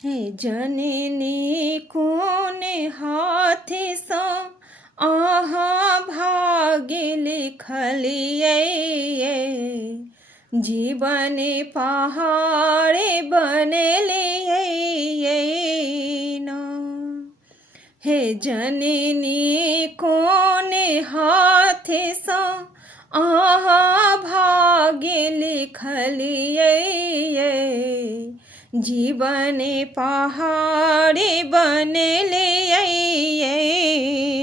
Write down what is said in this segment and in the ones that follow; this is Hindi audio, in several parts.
हे जननी कोने हाथ सा आहा भाग्य लिखलिए, जीवन पहाड़े बनलिए ना। हे जननी कोने हाथ सा आहा भाग्य लिखलिए, जीवन पहाड़े बनले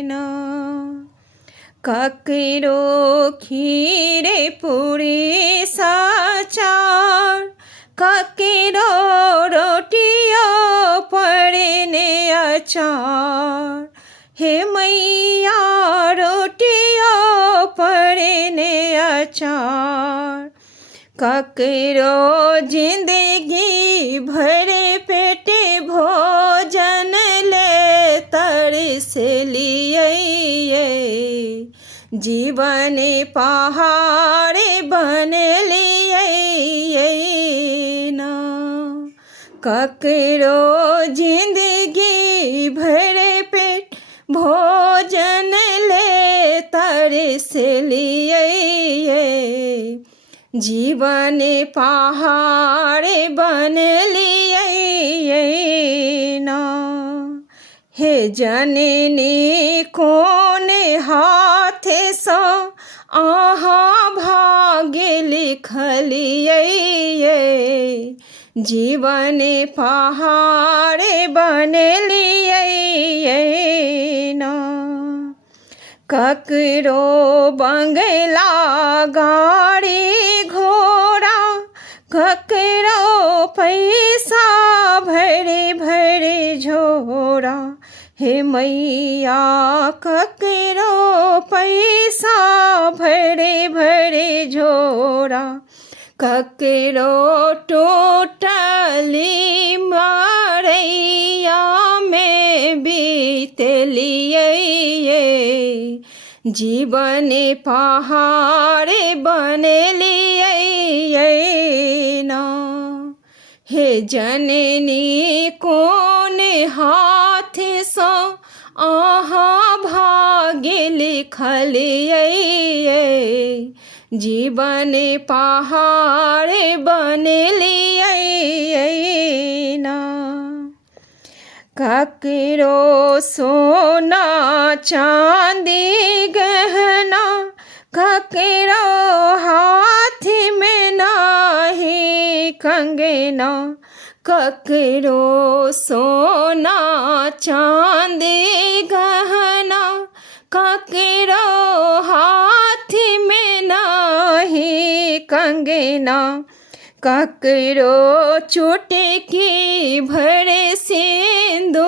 ना। ककरो खीरे पूरी साचार, ककरो रोटियो पड़ने अचार, हे मैया रोटियो पड़ने अचार। ककरो जिंदगी भरे पेटे भोजन ले तरस लिए, जीवन पहाड़े बन लिए ना। ककरो जिंदगी भरे पेट भोजन ले तरस लिए, जीवन पहाड़े बन लिए ना। हे जननी कोने हाथ सा आहा भाग्य लिखलिए, जीवन पहाड़े बन लिए ना। ककरो बंगला गाड़ी घोड़ा, ककरो पैसा भरे भरे झोरा, हे मैया ककरो पैसा भरे भरे झोरा। ककरो टोटली मारैया में बीतलिए, जीवन पहाड़े बन लिए ना। हे जननी कोने हाथ सा आहा भाग्य लिखलिए, जीवन पहाड़े बन लिए ना। ककरो सोना चांदी गहना, ककरो हाथ में नाही कंगना, ककरो सोना चांदी गहना, ककरो हाथ में नाही कंगना, ककरो चुटकी भरे सिंदूर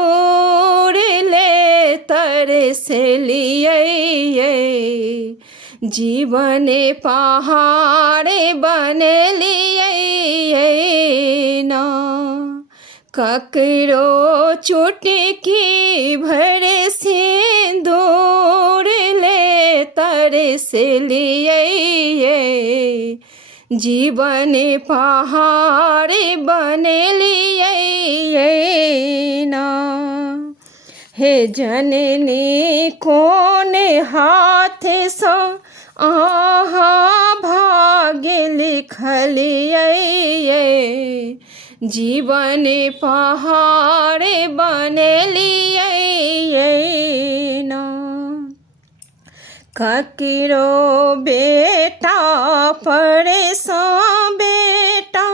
ले तरस लिए, जीवन पहाड़े बन लिए ना। ककरो चुटकी भरे सिंदूर ले तरस लिए, जीवन पहाड़े बन लिए ना। हे जननी कोने हाथ सा आहा भाग्य लिखलिए, जीवन पहाड़े बन लिए ना। ककरो बेटा पड़े सो बेटा,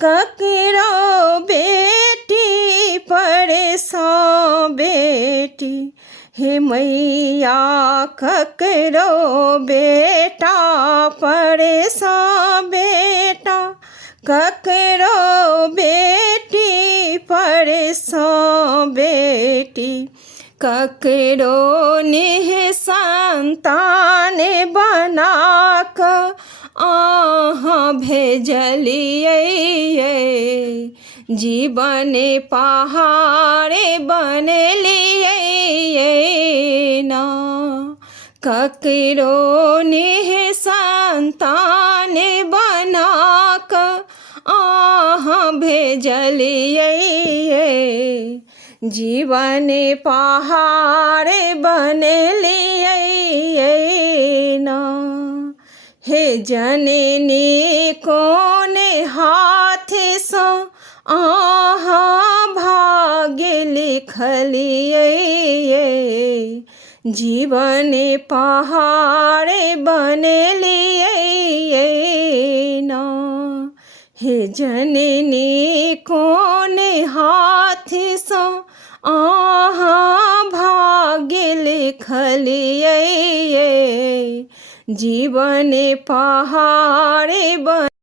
ककरो बेटी पड़े सो बेटी, हे मैया ककरो बेटा पड़े सो बेटा, ककरो बेटी पड़े सो बेटी, ककरो निह संतान बनाक आहा भेजलिए, जीवन पहाड़े बन लिए ना। ककरो निह संतान बनाक आहा भेजलिए, जीवन पहाड़े बनलियै ना। हे जननी कोने हाथ सँ अहाँ भाग्य लिखलियै, जीवन पहाड़े बनलियै ना। हे जननी कोने हाथ सँ अहाँ भाग्य लिखलियै, जीवन पहाड़े